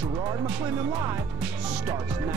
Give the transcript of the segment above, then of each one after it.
Garrard McClendon Live starts now.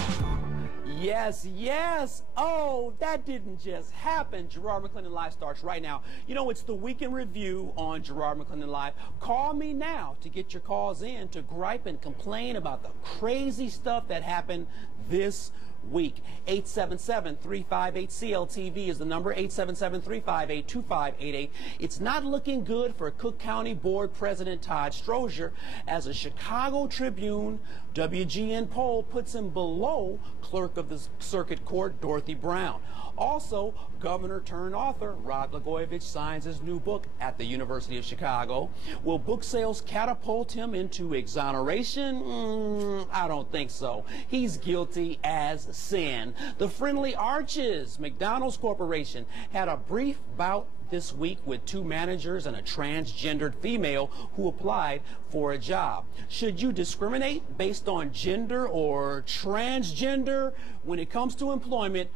Yes, yes. Oh, that didn't just happen. Garrard McClendon Live starts right now. You know, it's the weekend review on Garrard McClendon Live. Call me now to get your calls in to gripe and complain about the crazy stuff that happened this week. 877-358-CLTV is the number, 877-358-2588. It's not looking good for Cook County Board President Todd Stroger as a Chicago Tribune WGN poll puts him below Clerk of the Circuit Court Dorothy Brown. Also, Governor turned author Rod Blagojevich signs his new book at the University of Chicago. Will book sales catapult him into exoneration? I don't think so. He's guilty as sin. The Friendly Arches McDonald's Corporation had a brief bout this week with two managers and a transgendered female who applied for a job. Should you discriminate based on gender or transgender when it comes to employment?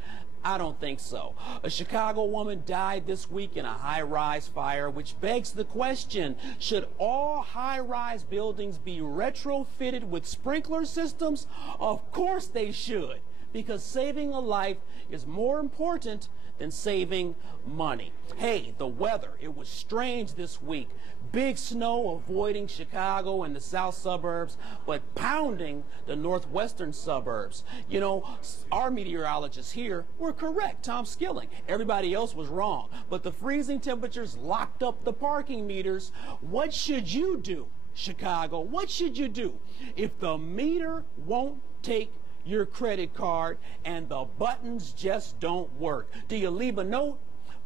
I don't think so. A Chicago woman died this week in a high-rise fire, which begs the question, should all high-rise buildings be retrofitted with sprinkler systems? Of course they should, because saving a life is more important than saving money. Hey, the weather, it was strange this week. Big snow avoiding Chicago and the south suburbs, but pounding the northwestern suburbs. You know, our meteorologists here were correct, Tom Skilling. Everybody else was wrong. But the freezing temperatures locked up the parking meters. What should you do, Chicago? What should you do if the meter won't take your credit card and the buttons just don't work? Do you leave a note,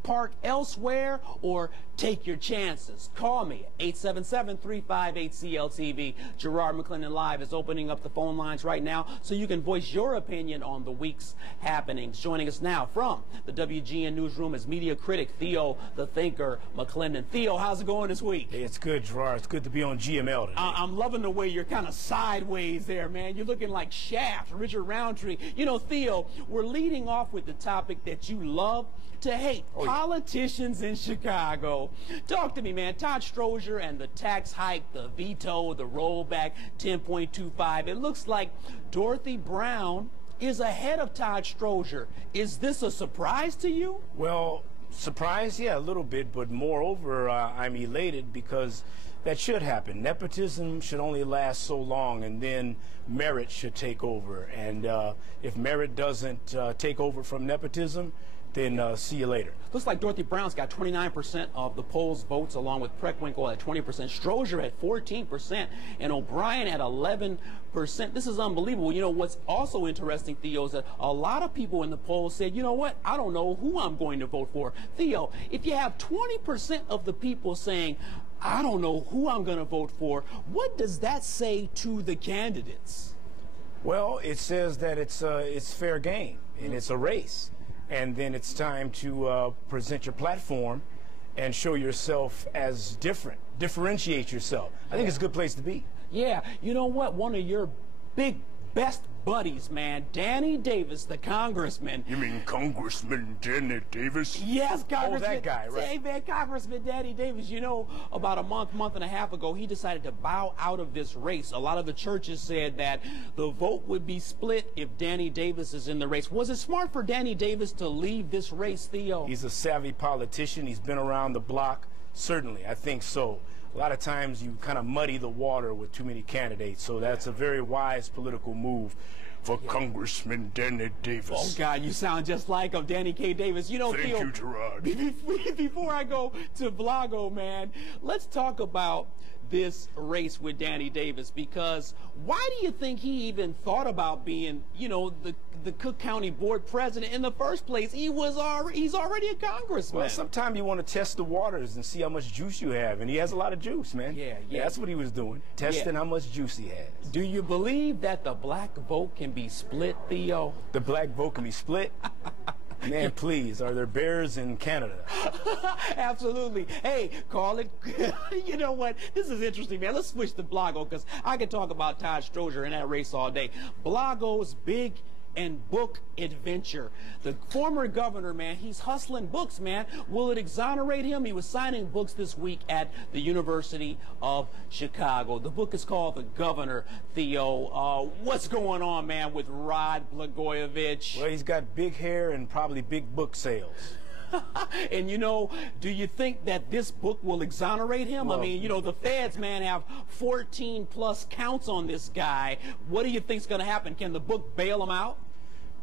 park elsewhere, or take your chances? Call me at 877-358-CLTV. Garrard McClendon Live is opening up the phone lines right now so you can voice your opinion on the week's happenings. Joining us now from the WGN newsroom is media critic Theo the Thinker McClendon. Theo, how's it going this week? Hey, it's good, Gerard. It's good to be on GML today. I'm loving the way you're kind of sideways there, man. You're looking like Shaft, Richard Roundtree. You know, Theo, we're leading off with the topic that you love to hate. Politicians in Chicago. Talk to me, man. Todd Stroger and the tax hike, the veto, the rollback, 10.25. It looks like Dorothy Brown is ahead of Todd Stroger. Is this a surprise to you? Well, surprise, yeah, a little bit, but moreover, I'm elated because that should happen. Nepotism should only last so long, and then merit should take over. And if merit doesn't take over from nepotism, then see you later. Looks like Dorothy Brown's got 29% of the poll's votes, along with Preckwinkle at 20%, Stroger at 14%, and O'Brien at 11%. This is unbelievable. You know, what's also interesting, Theo, is that a lot of people in the poll said, you know what, I don't know who I'm going to vote for. Theo, if you have 20% of the people saying, I don't know who I'm going to vote for, what does that say to the candidates? Well, it says that it's fair game, and it's a race. And then it's time to present your platform and show yourself as different. Differentiate yourself. I think it's a good place to be. Yeah, you know what? One of your best buddies, man, Danny Davis, the congressman. You mean Congressman Danny Davis? Yes, Congressman. Oh, that guy, right? Hey, man, Congressman Danny Davis. You know, about a month and a half ago, he decided to bow out of this race. A lot of the churches said that the vote would be split if Danny Davis is in the race. Was it smart for Danny Davis to leave this race, Theo? He's a savvy politician. He's been around the block. Certainly, I think so. A lot of times you kind of muddy the water with too many candidates, so that's a very wise political move for Congressman Danny Davis. Oh, God, you sound just like him, Danny K. Davis. You know, Thank Theo, you, Gerard. Before I go to Blago, man, let's talk about this race with Danny Davis, because why do you think he even thought about being, you know, the Cook County Board President in the first place? He's already a congressman. Well, sometimes you want to test the waters and see how much juice you have, and he has a lot of juice, man. Yeah. That's what he was doing, testing how much juice he has. Do you believe that the black vote can be split, Theo? The black vote can be split? Man, please, are there bears in Canada? Absolutely. Hey, call it. You know what? This is interesting, man. Let's switch to Blago, because I could talk about Todd Stroger in that race all day. Blago's big and book adventure. The former governor, man, he's hustling books, man. Will it exonerate him? He was signing books this week at the University of Chicago. The book is called The Governor, Theo. What's going on, man, with Rod Blagojevich? Well, he's got big hair and probably big book sales. And, you know, do you think that this book will exonerate him? Well, I mean, you know, the feds, man, have 14 plus counts on this guy. What do you think's going to happen? Can the book bail him out?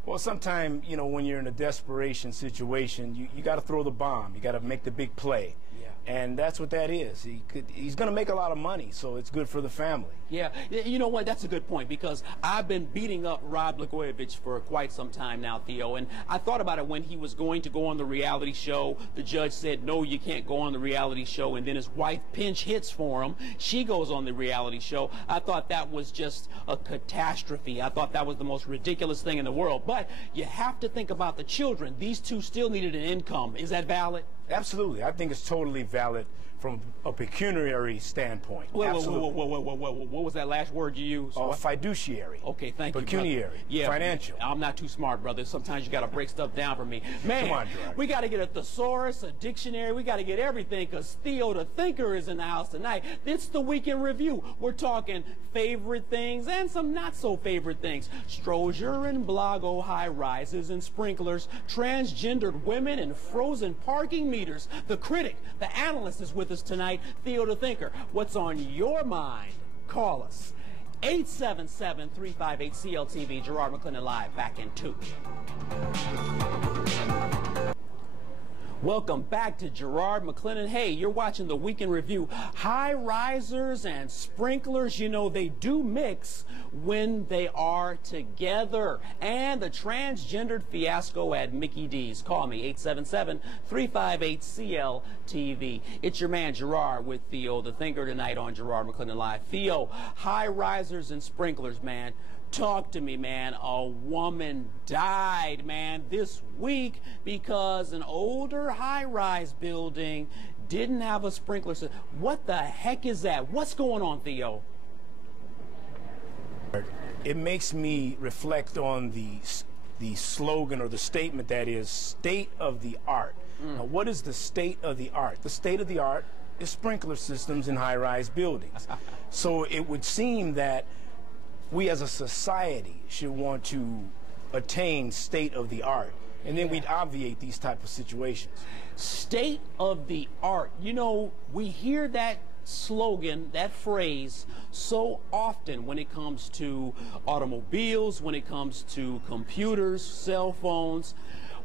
Well, sometimes, you know, when you're in a desperation situation, you got to throw the bomb. You got to make the big play. Yeah. And that's what that is. He's going to make a lot of money, so it's good for the family. Yeah. You know what? That's a good point, because I've been beating up Rod Blagojevich for quite some time now, Theo. And I thought about it when he was going to go on the reality show. The judge said, no, you can't go on the reality show. And then his wife pinch hits for him. She goes on the reality show. I thought that was just a catastrophe. I thought that was the most ridiculous thing in the world. But you have to think about the children. These two still needed an income. Is that valid? Absolutely. I think it's totally valid from a pecuniary standpoint. Whoa, what was that last word you used? Fiduciary. Okay, thank you. Pecuniary. Yeah, financial. I'm not too smart, brother. Sometimes you got to break stuff down for me. Man, come on, Gerard. We got to get a thesaurus, a dictionary. We got to get everything, because Theo the Thinker is in the house tonight. It's the Weekend Review. We're talking favorite things and some not so favorite things. Stroger and Blago high rises and sprinklers, transgendered women and frozen parking meters. The critic, the analyst is with us tonight, Theo the Thinker. What's on your mind? Call us. 877-358-CLTV. Garrard McClendon live, back in 2. Welcome back to Garrard McClendon. Hey, you're watching the Weekend Review. High risers and sprinklers, you know, they do mix when they are together. And the transgendered fiasco at Mickey D's. Call me, 877-358-CLTV. It's your man, Garrard, with Theo the Thinker tonight on Garrard McClendon Live. Theo, high risers and sprinklers, man. Talk to me, man. A woman died, man, this week because an older high-rise building didn't have a sprinkler system. What the heck is that? What's going on, Theo? It makes me reflect on the slogan or the statement that is state of the art. Now, what is the state of the art? The state of the art is sprinkler systems in high-rise buildings. So it would seem that we as a society should want to attain state of the art, and then we'd obviate these type of situations. State of the art. You know, we hear that slogan, that phrase, so often when it comes to automobiles, when it comes to computers, cell phones.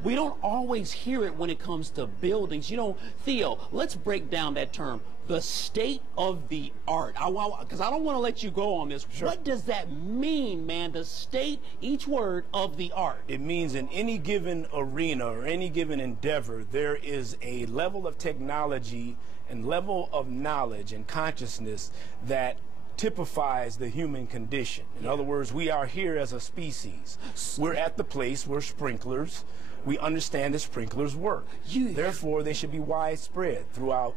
We don't always hear it when it comes to buildings. You know, Theo, let's break down that term, the state of the art. Because I don't want to let you go on this. Sure. What does that mean, man, the state, each word, of the art? It means in any given arena or any given endeavor, there is a level of technology and level of knowledge and consciousness that typifies the human condition. In other words, we are here as a species. We're at the place where sprinklers, we understand that sprinklers work. Therefore, they should be widespread throughout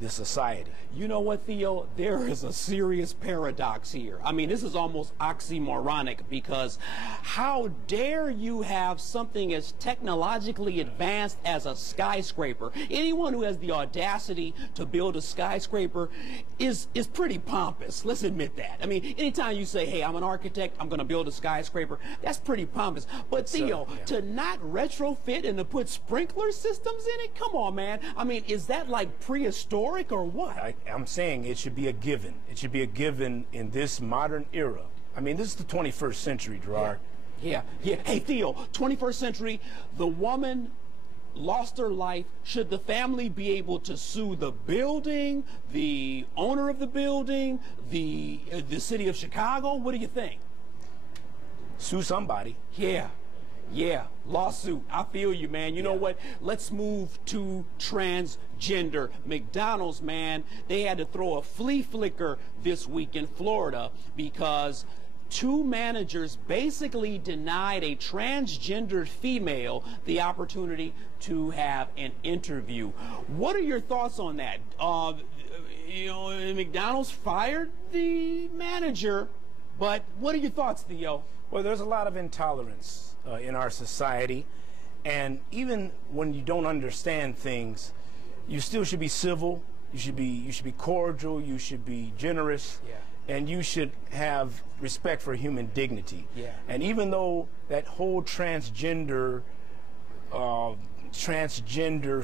the society. You know what, Theo? There is a serious paradox here. I mean, this is almost oxymoronic, because how dare you have something as technologically advanced as a skyscraper? Anyone who has the audacity to build a skyscraper is pretty pompous. Let's admit that. I mean, anytime you say, hey, I'm an architect, I'm going to build a skyscraper, that's pretty pompous. But Theo, to not retrofit and to put sprinkler systems in it, come on, man. I mean, is that like prehistoric or what? I'm saying it should be a given. It should be a given in this modern era. I mean, this is the 21st century, Gerard. Yeah. Hey, Theo, 21st century, the woman lost her life. Should the family be able to sue the building, the owner of the building, the city of Chicago? What do you think? Sue somebody. Yeah, lawsuit. I feel you, man. You know what? Let's move to transgender. McDonald's, man, they had to throw a flea flicker this week in Florida because 2 managers basically denied a transgendered female the opportunity to have an interview. What are your thoughts on that? You know, McDonald's fired the manager But what are your thoughts, Theo? Well, there's a lot of intolerance in our society, and even when you don't understand things, you still should be civil. You should be cordial. You should be generous. Yeah. And you should have respect for human dignity. Yeah. And even though that whole transgender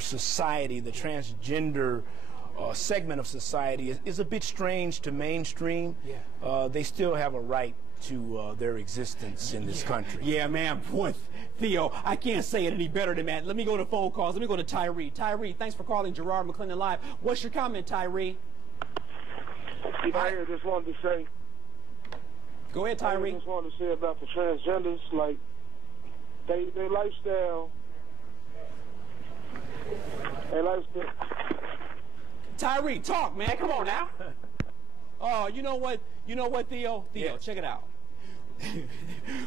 society, the transgender segment of society is a bit strange to mainstream, yeah. They still have a right to their existence in this country. Yeah, man. Boy, Theo, I can't say it any better than that. Let me go to phone calls. Let me go to Tyree. Tyree, thanks for calling Garrard McClendon Live. What's your comment, Tyree? I just wanted to say. Go ahead, Tyree. I just wanted to say about the transgenders, like, they lifestyle. They lifestyle. Tyree, talk, man. Come on now. Oh, you know what? You know what, Theo? Theo, check it out.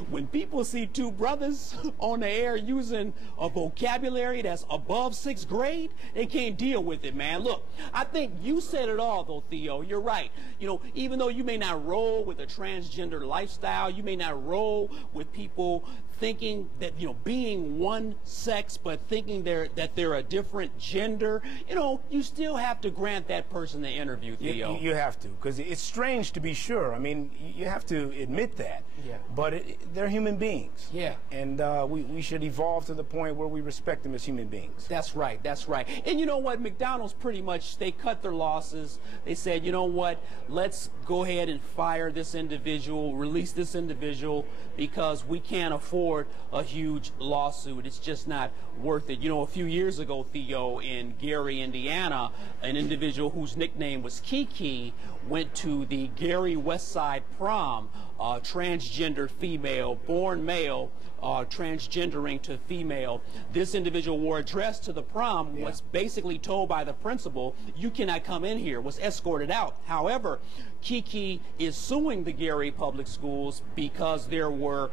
When people see two brothers on the air using a vocabulary that's above 6th grade, they can't deal with it, man. Look, I think you said it all, though, Theo. You're right. You know, even though you may not roll with a transgender lifestyle, you may not roll with people thinking that, you know, being one sex, but thinking that they're a different gender, you know, you still have to grant that person the interview, Theo. You have to, because it's strange to be sure. I mean, you have to admit that. Yeah. But they're human beings. Yeah. And we should evolve to the point where we respect them as human beings. That's right. That's right. And you know what? McDonald's pretty much, they cut their losses. They said, you know what? Let's go ahead and fire this individual, release this individual, because we can't afford a huge lawsuit. It's just not worth it. You know, a few years ago, Theo, in Gary, Indiana, an individual whose nickname was Kiki went to the Gary Westside prom, transgender female, born male, transgendering to female. This individual wore a dress to the prom, was basically told by the principal, you cannot come in here, was escorted out. However, Kiki is suing the Gary Public Schools because there were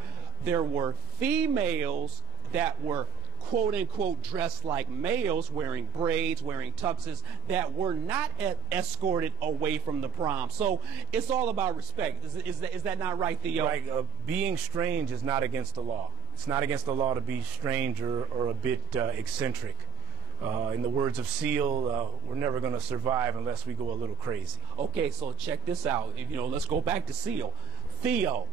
females that were quote-unquote dressed like males, wearing braids, wearing tuxes, that were not escorted away from the prom. So it's all about respect. Is that not right, Theo? Like, being strange is not against the law. It's not against the law to be strange or a bit eccentric. In the words of Seal, we're never going to survive unless we go a little crazy. Okay, so check this out. You know, let's go back to Seal. Theo,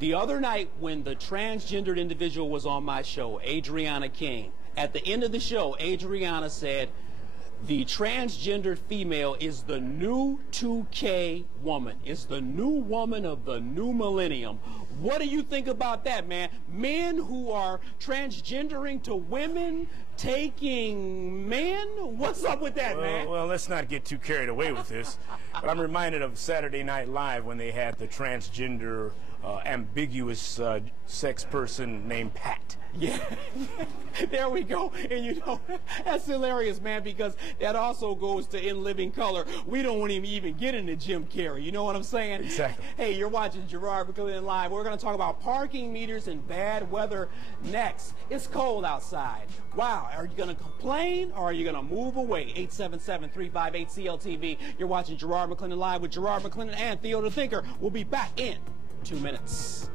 the other night when the transgendered individual was on my show, Adriana King, at the end of the show, Adriana said, the transgendered female is the new 2K woman. It's the new woman of the new millennium. What do you think about that, man? Men who are transgendering to women taking men? What's up with that, man? Well, let's not get too carried away with this. But I'm reminded of Saturday Night Live when they had the transgender ambiguous sex person named Pat. Yeah, there we go. And you know, that's hilarious, man, because that also goes to In Living Color. We don't want him even get into Jim Carrey. You know what I'm saying? Exactly. Hey, you're watching Garrard McClendon Live. We're going to talk about parking meters and bad weather next. It's cold outside. Wow, are you going to complain or are you going to move away? 877-358-CLTV. You're watching Garrard McClendon Live with Garrard McClendon and Theo the Thinker. We'll be back in 2 minutes.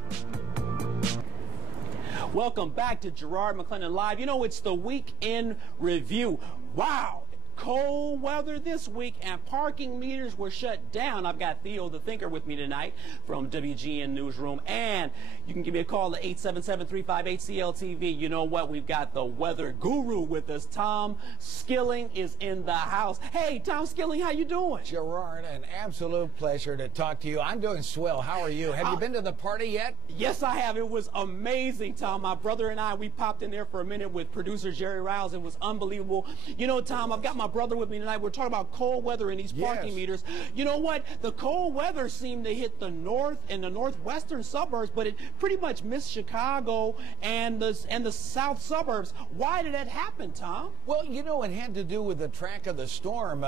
Welcome back to Garrard McClendon Live. You know, it's the week in review. Wow. Cold weather this week and parking meters were shut down. I've got Theo the Thinker with me tonight from WGN Newsroom, and you can give me a call at 877-358-CLTV. You know what? We've got the weather guru with us. Tom Skilling is in the house. Hey, Tom Skilling, how you doing? Garrard, an absolute pleasure to talk to you. I'm doing swell. How are you? Have you been to the party yet? Yes, I have. It was amazing, Tom. My brother and I, we popped in there for a minute with producer Jerry Riles. It was unbelievable. You know, Tom, I've got my brother with me tonight. We're talking about cold weather in these parking meters. You know what? The cold weather seemed to hit the north and the northwestern suburbs, but it pretty much missed Chicago and the south suburbs. Why did that happen, Tom? Well, you know, it had to do with the track of the storm.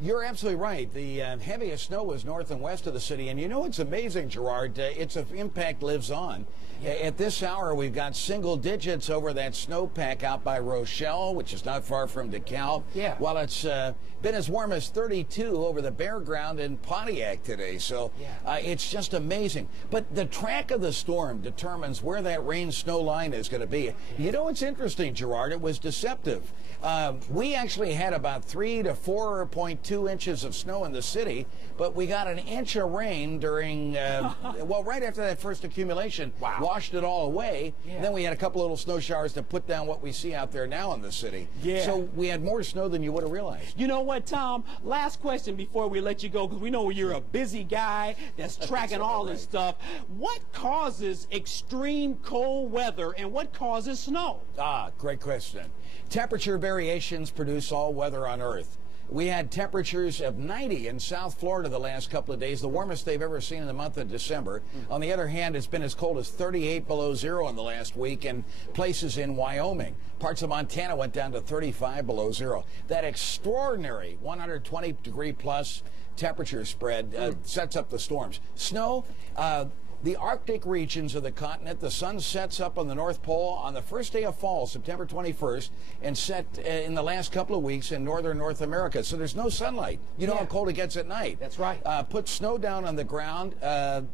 You're absolutely right. The heaviest snow was north and west of the city. And you know, it's amazing, Gerard. Its impact lives on. At this hour, we've got single digits over that snowpack out by Rochelle, which is not far from DeKalb. Yeah. While it's been as warm as 32 over the bare ground in Pontiac today. So it's just amazing. But the track of the storm determines where that rain-snow line is going to be. You know, it's interesting, Gerard. It was deceptive. We actually had about 3 to 4.2 inches of snow in the city, but we got an inch of rain during, well, right after that first accumulation, washed it all away. And then we had a couple little snow showers to put down what we see out there now in the city. So we had more snow than you would have realized. You know what, Tom? Last question before we let you go, because we know you're a busy guy that's tracking all this stuff. What causes extreme cold weather and what causes snow? Great question. Temperature variations produce all weather on Earth. We had temperatures of 90 in South Florida the last couple of days, the warmest they've ever seen in the month of December. On the other hand, it's been as cold as 38 below zero in the last week in places in Wyoming. Parts of Montana went down to 35 below zero. That extraordinary 120 degree plus temperature spread sets up the storms. Snow, the Arctic regions of the continent, the sun sets up on the North Pole on the first day of fall, September 21st, and set in the last couple of weeks in northern North America. So there's no sunlight. You know how cold it gets at night. That's right. Put snow down on the ground.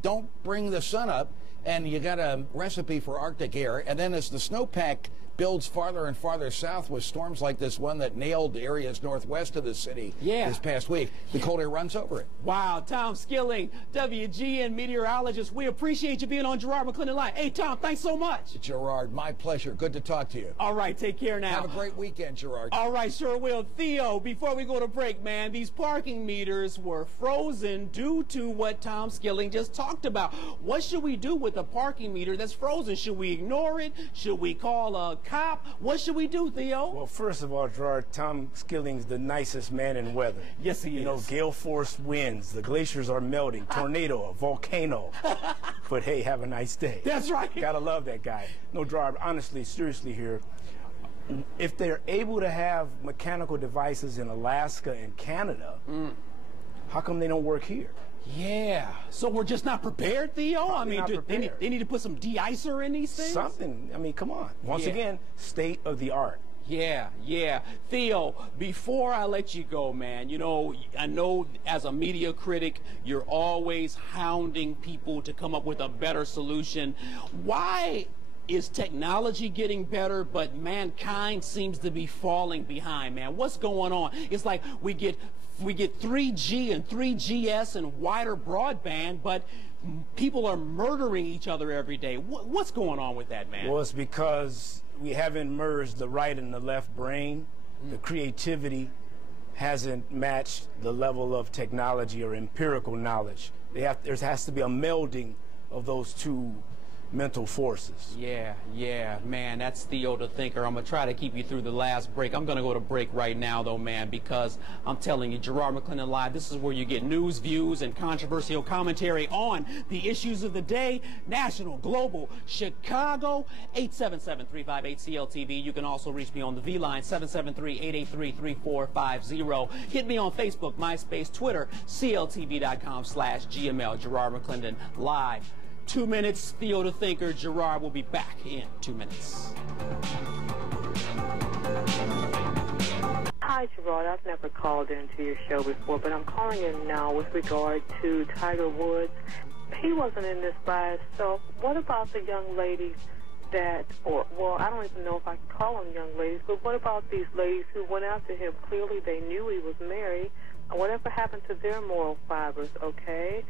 Don't bring the sun up, and you got a recipe for Arctic air. And then as the snowpack builds farther and farther south with storms like this one that nailed areas northwest of the city this past week, the cold air runs over it. Wow, Tom Skilling, WGN meteorologist. We appreciate you being on Garrard McClendon Live. Hey, Tom, thanks so much. Gerard, my pleasure. Good to talk to you. All right, take care now. Have a great weekend, Gerard. All right, sure will. Theo, before we go to break, man, these parking meters were frozen due to what Tom Skilling just talked about. What should we do with a parking meter that's frozen? Should we ignore it? Should we call a cop? What should we do, Theo? Well, first of all, Gerard, Tom Skilling's the nicest man in weather. Yes, he is. You know, gale force winds, the glaciers are melting, tornado, a volcano. But hey, have a nice day. That's right. Gotta love that guy. No, Gerard, honestly, seriously here, if they're able to have mechanical devices in Alaska and Canada, how come they don't work here? Yeah. So we're just not prepared, Theo? Probably I mean, they need to put some de-icer in these things? Something. I mean, come on. Once again, state of the art. Yeah, yeah. Theo, before I let you go, man, you know, I know as a media critic, you're always hounding people to come up with a better solution. Why is technology getting better, but mankind seems to be falling behind, man? What's going on? It's like we get 3G and 3GS and wider broadband, but people are murdering each other every day. What's going on with that, man? Well, it's because we haven't merged the right and the left brain. The creativity hasn't matched the level of technology or empirical knowledge. There has to be a melding of those two mental forces. Yeah, man, that's Theo the Thinker. I'm going to try to keep you through the last break. I'm going to go to break right now, though, man, because I'm telling you, Garrard McClendon Live, this is where you get news, views, and controversial commentary on the issues of the day, national, global, Chicago, 877-358-CLTV. You can also reach me on the V-line, 773-883-3450. Hit me on Facebook, MySpace, Twitter, CLTV.com/GML. Garrard McClendon Live. 2 minutes, Theo the Thinker. Gerard will be back in 2 minutes. Hi, Gerard. I've never called into your show before, but I'm calling in now with regard to Tiger Woods. He wasn't in this by himself. What about the young ladies that, well, I don't even know if I can call them young ladies, but what about these ladies who went after him? Clearly they knew he was married. Whatever happened to their moral fibers, okay?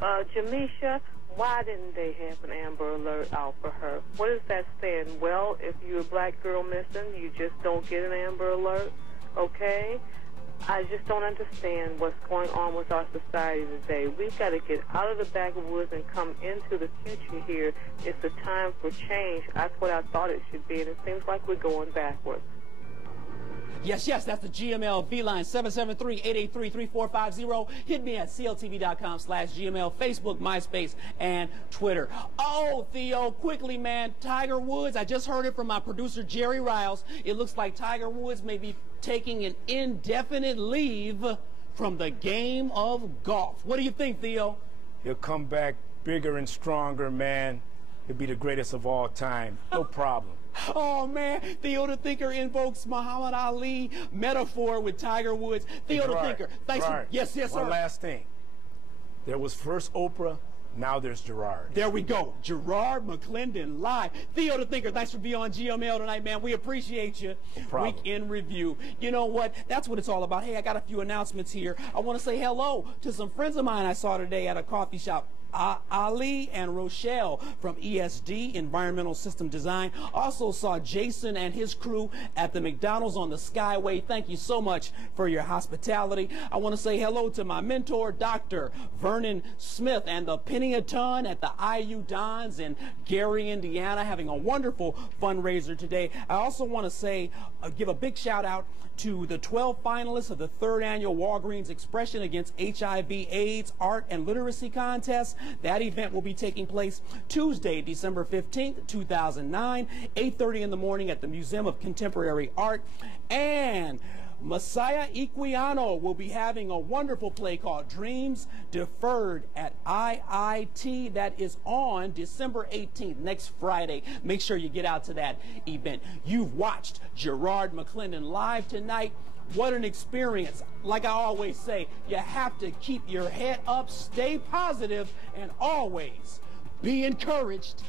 Jamisha, why didn't they have an Amber Alert out for her? What is that saying? Well, if you're a black girl missing, you just don't get an Amber Alert, okay? I just don't understand what's going on with our society today. We've got to get out of the backwoods and come into the future here. It's a time for change. That's what I thought it should be, and it seems like we're going backwards. Yes, that's the GML V-line, 773-883-3450. Hit me at CLTV.com/GML, Facebook, MySpace, and Twitter. Oh, Theo, quickly, man, Tiger Woods, I just heard it from my producer, Jerry Riles. It looks like Tiger Woods may be taking an indefinite leave from the game of golf. What do you think, Theo? He'll come back bigger and stronger, man. He'll be the greatest of all time. No problem. Oh, man. Theo the Thinker invokes Muhammad Ali metaphor with Tiger Woods. Theo the Thinker. Thanks for... Yes, sir. One last thing. There was first Oprah, now there's Garrard. There we go. Garrard McClendon live. Theo the Thinker, thanks for being on GML tonight, man. We appreciate you. No problem. Week in review. You know what? That's what it's all about. Hey, I got a few announcements here. I want to say hello to some friends of mine I saw today at a coffee shop. Ali and Rochelle from ESD, Environmental System Design. Also saw Jason and his crew at the McDonald's on the Skyway. Thank you so much for your hospitality. I want to say hello to my mentor, Dr. Vernon Smith, and the Penny a Ton at the IU Dons in Gary, Indiana, having a wonderful fundraiser today. I also want to say, give a big shout out to the 12 finalists of the 3rd annual Walgreens Expression Against HIV/AIDS Art and Literacy Contest. That event will be taking place Tuesday, December 15th, 2009, 8:30 in the morning at the Museum of Contemporary Art. And Messiah Equiano will be having a wonderful play called Dreams Deferred at IIT. That is on December 18th, next Friday. Make sure you get out to that event. You've watched Garrard McClendon live tonight. What an experience. Like I always say, you have to keep your head up, stay positive, and always be encouraged.